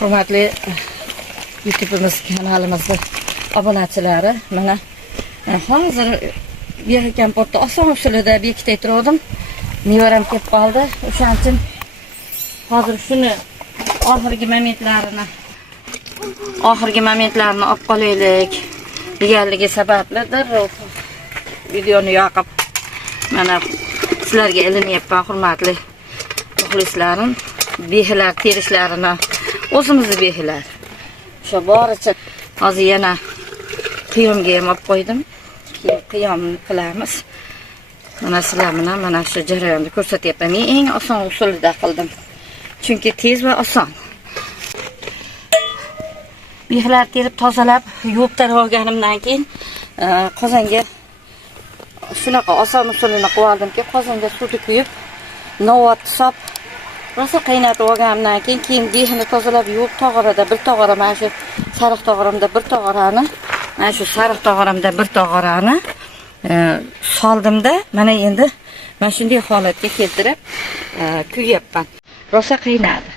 Hurmatli YouTube'imiz kanalimizda obunachilari, mana hozir behikan portda oson usulida bekitib turdim. Nevaram kelib qoldi. O'shaning uchun hozir shuni oxirgi momentlarini olib qolaylik deganligi sabablidir. Videoni yoqib mana sizlarga ilinyapman, hurmatli muxlislarim. Behilar terishlarini o'zimizni behilar. O'sha boricha hozir yana qiyomga ham olib qo'ydim. Qiyom qilamiz. Mana sizlar bilan mana shu jarayonni ko'rsatyapman. Men eng oson usulida qildim. Chunki tez va oson. Behilar terib tozalab, yuvib taraganimdan keyin qozonga shunaqa oson usulini qilib oldimki, qozonga suvni quyib, novot solib rosa qaynatib olganimdan keyin behini tozalab yuvib tog'orada bir tog'ora, mana shu sariq tog'oramda bir tog'orani, mana shu sariq tog'oramda bir tog'orani soldimda, mana endi mana shunday holatga keltirib kuyyapman. Rosa qaynadi.